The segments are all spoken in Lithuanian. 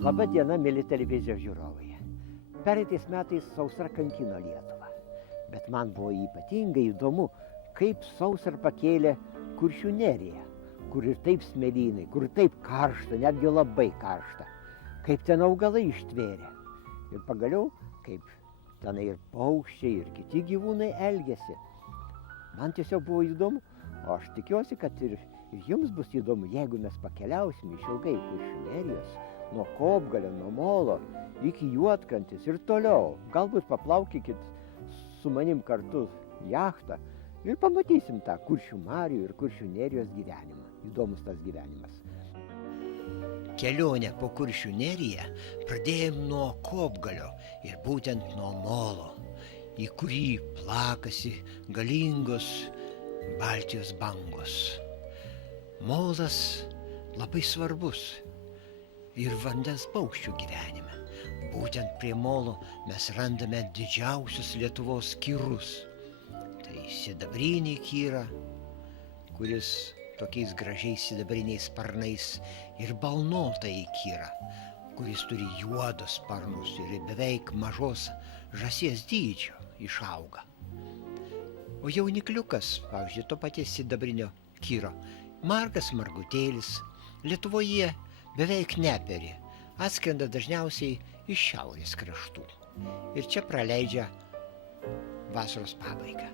Labą dieną, mėly televizijos žiūrovai. Pereitais metais sausra kankino Lietuvą. Bet man buvo ypatingai įdomu, kaip sausra pakėlė Kuršių neriją, kur ir taip smėlynai, kur ir taip karšta, netgi labai karšta. Kaip ten augalai ištvėrė. Ir pagaliau, kaip tenai ir paukščiai, ir kiti gyvūnai elgėsi. Man tiesiog buvo įdomu, o aš tikiuosi, kad ir jums bus įdomu, jeigu mes pakeliausime išilgai Kuršių nerijos, nuo Kopgalio, nuo Molo, iki Juodkrantės ir toliau. Galbūt paplaukykit su manim kartu jachtą ir pamatysim tą Kuršių marių ir Kuršių nerijos gyvenimą. Įdomus tas gyvenimas. Kelionę po Kuršių neriją pradėjom nuo Kopgalio ir būtent nuo Molo, į kurį plakasi galingos Baltijos bangos. Molas labai svarbus ir vandens paukščių gyvenime. Būtent prie Molo mes randame didžiausius Lietuvos kirus. Tai sidabrinį kirą, kuris tokiais gražiais sidabriniais sparnais, ir balnotąjį kirą, kuris turi juodus sparnus ir beveik mažos žąsies dydžio išauga. O jaunikliukas, pavyzdžiui, to paties sidabrinio kiro, margas margutėlis, Lietuvoje beveik neperi, atskrenda dažniausiai iš šiaurės kraštų ir čia praleidžia vasaros pabaigą.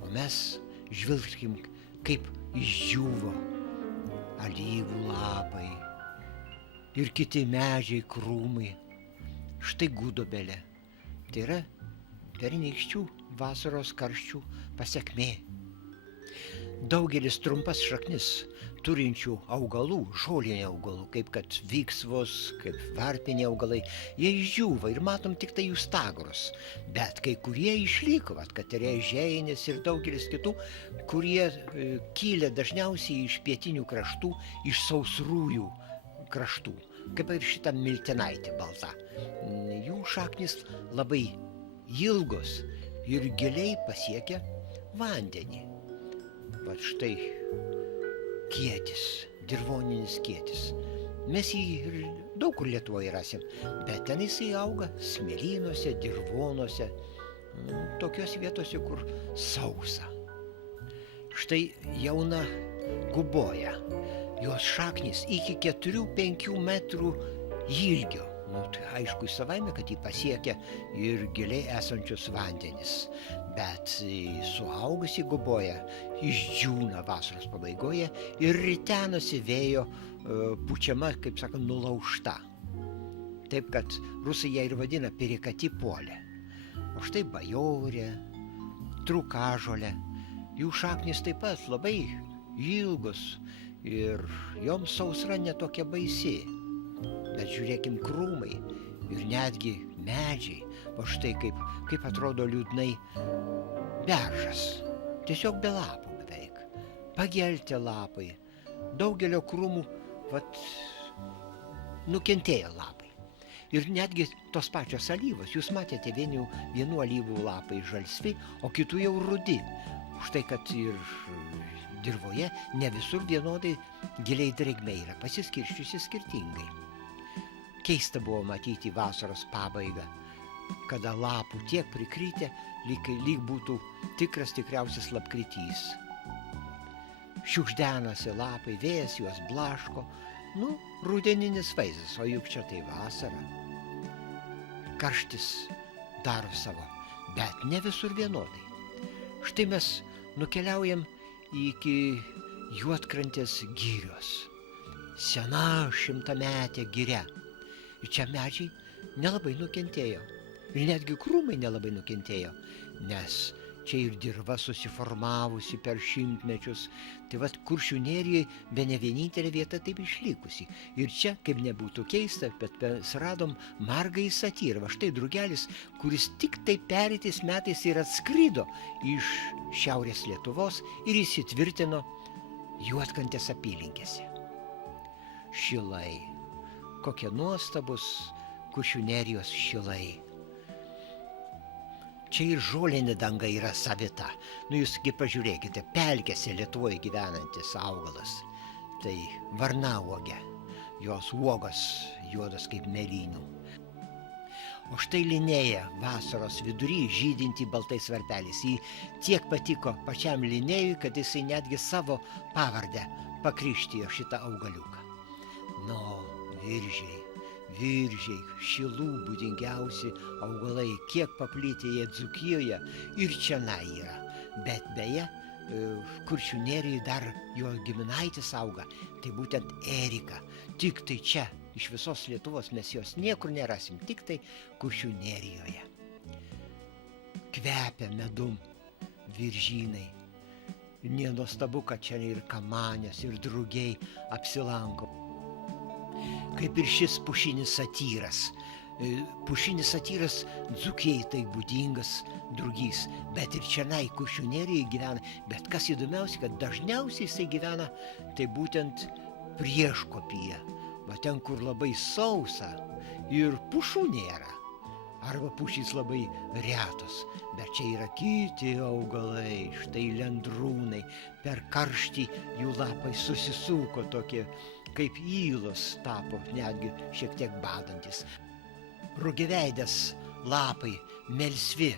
O mes žvilgskim, kaip išdžiūvo alyvų lapai ir kiti medžiai, krūmai. Štai gudobelė. Tai yra pernykščių vasaros karščių pasekmė. Daugelis trumpas šaknis turinčių augalų, žolinių augalų, kaip kad viksvos, kaip varpiniai augalai, jie išdžiūva ir matom tik tai jų stagrus. Bet kai kurie išliko, kad rėžeinis ir daugelis kitų, kurie kyla dažniausiai iš pietinių kraštų, iš sausrųjų kraštų, kaip ir šita miltinaitė balta. Jų šaknis labai ilgos ir giliai pasiekia vandenį. Vat štai kietis, dirvoninis kietis. Mes jį ir daug kur Lietuvoje rasim, bet ten jisai auga smėlynuose, dirvonuose, tokios vietose, kur sausa. Štai jauna guboja. Jos šaknis iki 4-5 metrų ilgio. Tai aišku savaime, kad jį pasiekia ir giliai esančius vandenis. Bet suaugusi guboja išdžiūna vasaros pabaigoje ir ritenasi vėjo pučiama, kaip sakant, nulaužta. Taip, kad rusai ją ir vadina perikati polė. O štai bajorė, trūkažolė, jų šaknis taip pat labai ilgos ir joms sausra netokia baisi. Bet žiūrėkim, krūmai ir netgi medžiai, o štai kaip atrodo liūdnai beržas, tiesiog be lapų beveik, pageltę lapai, daugelio krūmų nukentėjo lapai. Ir netgi tos pačios alyvos, jūs matėte vienų alyvų lapai žalsvi, o kitų jau rudi. Štai kad ir dirvoje ne visur vienodai giliai drėgmė yra pasiskirsčiusi skirtingai. Keista buvo matyti vasaros pabaigą, kada lapų tiek prikritę, lyg būtų tikriausias lapkritys. Šiukšdenasi lapai, vėjas juos blaško, rudeninis vaizdas, o juk čia tai vasara. Karštis daro savo, bet ne visur vienodai. Štai mes nukeliaujam iki Juodkrantės girios. Sena 100-metė giria. Ir čia medžiai nelabai nukentėjo. Ir netgi krūmai nelabai nukentėjo, nes čia ir dirva susiformavusi per šimtmečius. Tai Kuršių nerijai bene vienintelė vieta taip išlikusi. Ir čia, kaip nebūtų keista, bet mes radom margąjį satyrą. Štai drugelis, kuris tik tai pereitais metais ir atskrido iš šiaurės Lietuvos ir įsitvirtino Juodkrantės apylinkėse. Šilai. Kokie nuostabus Kuršių nerijos šilai. Čia ir žolinė danga yra savita. Jūsgi pažiūrėkite, pelkėse Lietuvoje gyvenantis augalas. Tai varnauogė. Jos uogos juodas kaip mėlynų. O štai Linėja vasaros vidury žydinti baltais varpeliais. Jį tiek patiko pačiam Linėjui, kad jisai netgi savo pavardę pakrikštijo šitą augaliuką. Nu, viržiai, Šilų būdingiausi augalai, kiek paplitę jie Dzūkijoje ir čionai yra. Bet beje, Kuršių nerijoj dar jo giminaitis auga, tai būtent erika. Tik tai čia, iš visos Lietuvos mes jos niekur nerasim, tik tai Kuršių nerijoje. Kvepia medum viržynai. Nenuostabu, kad čia ir kamanės, ir drugiai apsilanko. Kaip ir šis pušinis satyras. Pušinis satyras Dzūkijai tai būdingas drugys, bet ir čionai Kuršių nerijoj gyvena. Bet kas įdomiausia, kad dažniausiai jisai gyvena tai būtent prieškopyje. Va ten, kur labai sausa ir pušų nėra. Arba pušys labai retos, bet čia yra kiti augalai, štai lendrūnai, per karštį jų lapai susisuko tokie, kaip ylos tapo, netgi šiek tiek badantis. Rugiaveidės lapai melsvi,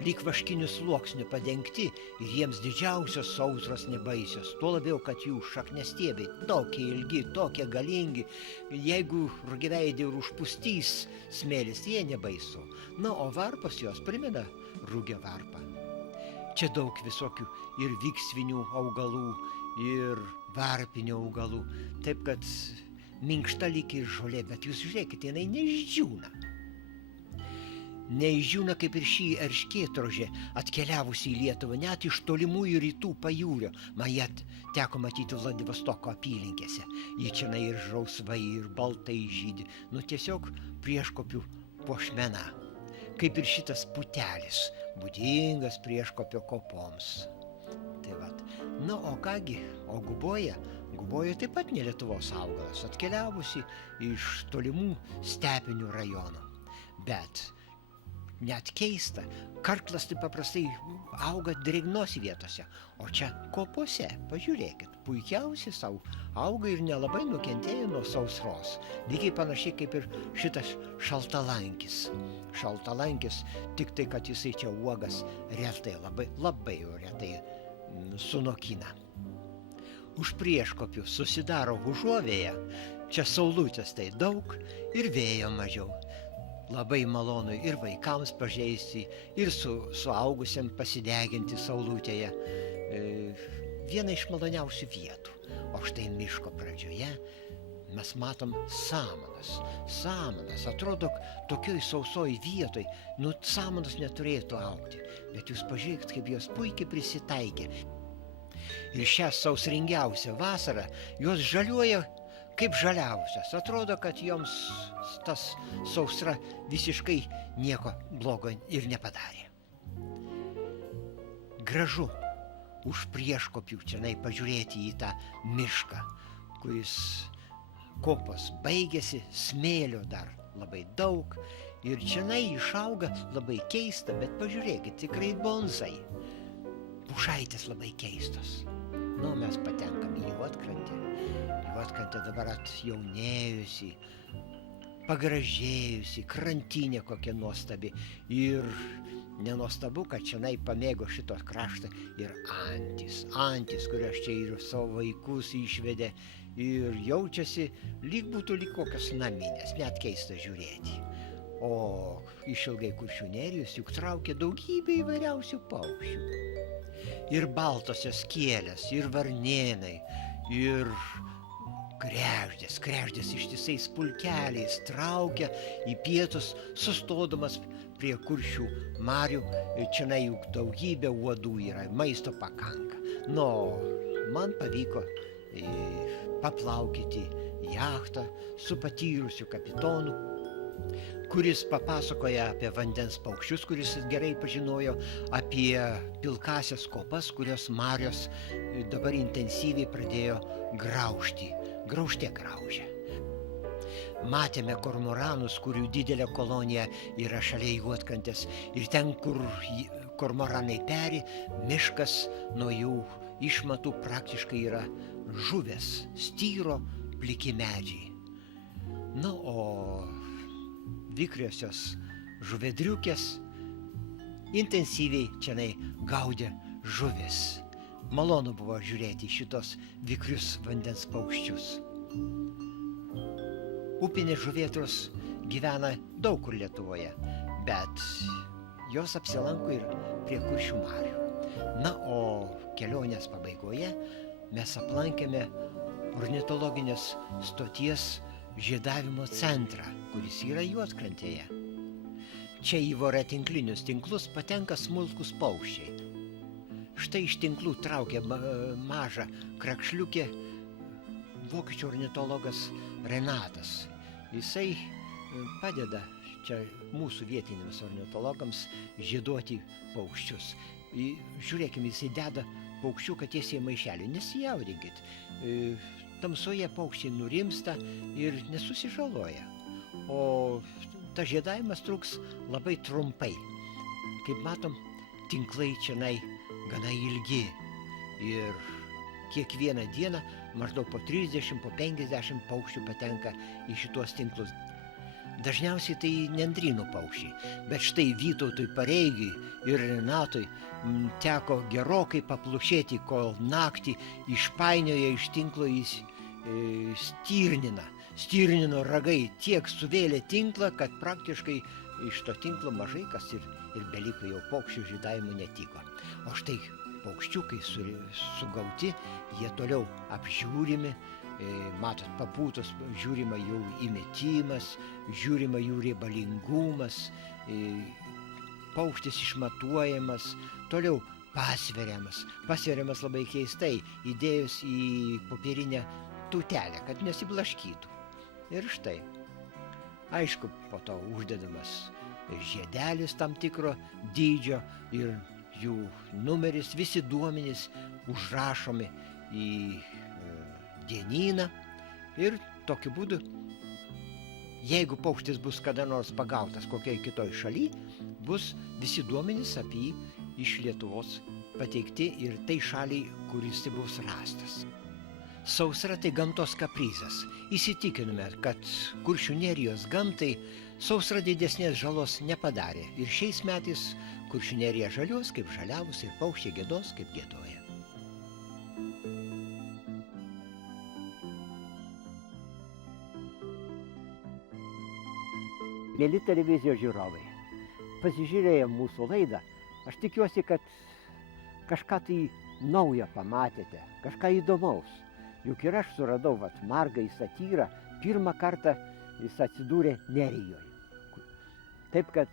lyg vaškiniu sluoksniu padengti ir jiems didžiausios sausros nebaisios, tuo labiau, kad jų šakniastiebiai tokie ilgi, tokie galingi, jeigu rugiaveidį ir užpustys smėlis, jie nebaisu. Na, o varpas jos primena rugio varpą. Čia daug visokių ir viksvinių augalų, ir varpinių augalų, taip kad minkšta lyg ir žolė, bet jūs žiūrėkite, jinai neišdžiūna. Neišdžiūna kaip ir šį erškėtrožė atkeliavusi į Lietuvą, net iš tolimųjų rytų pajūrio. Man ją teko matyti Vladivostoko apylinkėse. Ji čia ir žausvai, ir baltai žydi. Nu tiesiog prieškopių puošmena. Kaip ir šitas putelis, būdingas prieškopio kopoms. Tai vat. Na, o kągi, o guboja taip pat ne Lietuvos augalas, atkeliavusi iš tolimų stepinių rajonų. Bet net keista, karklas tai paprastai auga drėgnos vietose, o čia kopose, pažiūrėkit, puikiausiai savo auga ir nelabai nukentėjo nuo sausros. Lygiai panašiai kaip ir šitas šaltalankis. Šaltalankis, tik tai, kad jisai čia uogas retai, labai retai sunokina. Už prieškopių susidaro užuovėje, čia saulutės tai daug ir vėjo mažiau. Labai malonu ir vaikams pažaisti, ir suaugusiam pasideginti saulutėje. Viena iš maloniausių vietų. O štai miško pradžioje mes matom samanas. Samanas, atrodo, tokioj sausoj vietoj, samanas neturėtų augti. Bet jūs pažiūrėkit, kaip jos puikiai prisitaikė. Ir šią sausringiausią vasarą jos žaliuoja kaip žaliausias. Atrodo, kad joms tas sausra visiškai nieko blogo ir nepadarė. Gražu už prieškopių čia pažiūrėti į tą mišką, kuris kopos baigėsi, smėlio dar labai daug. Ir čia išauga labai keista, bet pažiūrėkit, tikrai bonsai. Pušaitės labai keistos. Nu, mes patenkam į Juodkrantę. Juodkrantė dabar atjaunėjusi, pagražėjusi, krantinė kokia nuostabi. Ir nenuostabu, kad čionai pamėgo šito kraštą ir antys, kurios čia ir savo vaikus išvedė. Ir jaučiasi, lyg būtų lyg kokios naminės, net keista žiūrėti. O išilgai Kuršių nerijos juk traukia daugybė įvairiausių paukščių. Ir baltosios kielės, ir varnėnai, ir kregždės ištisais pulkeliais traukia į pietus, sustodamas prie Kuršių marių. Čionai juk daugybė uodų yra, maisto pakanka. Nu, man pavyko paplaukyti jachtą su patyrusiu kapitonu, kuris papasakoja apie vandens paukščius, kuris gerai pažinojo, apie pilkasias kopas, kurios marios dabar intensyviai pradėjo graužti. Graužtė graužia. Matėme kormoranus, kurių didelė kolonija yra šalia Juodkrantės. Ir ten, kur kormoranai peri, miškas nuo jų išmatų praktiškai yra žuvęs, styro pliki medžiai. Na, o vikriosios žuvedriukės intensyviai čianai gaudė žuvis. Malonu buvo žiūrėti šitos vikrius vandens paukščius. Upinės žuvėdros gyvena daug kur Lietuvoje, bet jos apsilanko ir prie Kuršių marių. Na, o kelionės pabaigoje mes aplankėme ornitologinės stoties žiedavimo centrą, kuris yra Juodkrantėje. Čia į voratinklinius tinklus patenka smulkus paukščiai. Štai iš tinklų traukia mažą krakšliukę vokiečių ornitologas Renatas. Jisai padeda čia mūsų vietiniams ornitologams žieduoti paukščius. Žiūrėkime, jisai deda paukščiuką tiesiai į maišelį. Nesijaudinkit. Tamsoje paukščiai nurimsta ir nesusižaloja. O tas žiedavimas truks labai trumpai. Kaip matom, tinklai čianai gana ilgi ir kiekvieną dieną maždaug po 30, po 50 paukščių patenka į šitos tinklus. Dažniausiai tai nendrynų paukščiai, bet štai Vytautui Pareigiui ir Renatui teko gerokai paplušėti, kol naktį išpainioja iš tinklo į stirniną. Stirnino ragai tiek suvėlė tinklą, kad praktiškai iš to tinklo mažai kas ir beliko, jau paukščių žydavimo netiko. O štai paukščiukai sugauti, jie toliau apžiūrimi, matot, papūtos žiūrima jų įmetimas, žiūrima jų riebalingumas, paukštis išmatuojamas, toliau pasveriamas labai keistai, įdėjus į popierinę tūtelę, kad nesiblaškytų. Ir štai, aišku, po to uždedamas žiedelis tam tikro dydžio ir jų numeris, visi duomenys užrašomi į dienyną ir tokiu būdu, jeigu paukštis bus kada nors pagautas kokiai kitoj šaly, bus visi duomenys apie jį iš Lietuvos pateikti ir tai šaliai, kuris tai bus rastas. Sausra tai gamtos kaprizas. Įsitikinome, kad Kuršių nerijos gamtai sausra didesnės žalos nepadarė. Ir šiais metais Kuršių nerija žalios, kaip žaliavus, ir paukščiai giedos, kaip giedoja. Mieli televizijos žiūrovai, pasižiūrėję mūsų laidą, aš tikiuosi, kad kažką tai naujo pamatėte, kažką įdomaus. Juk ir aš suradau margąjį satyrą, pirmą kartą jis atsidūrė Nerijoje. Taip kad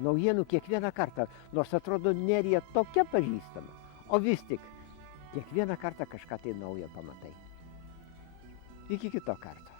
naujienų kiekvieną kartą, nors atrodo Nerija tokia pažįstama, o vis tik kiekvieną kartą kažką tai naujo pamatai. Iki kito karto.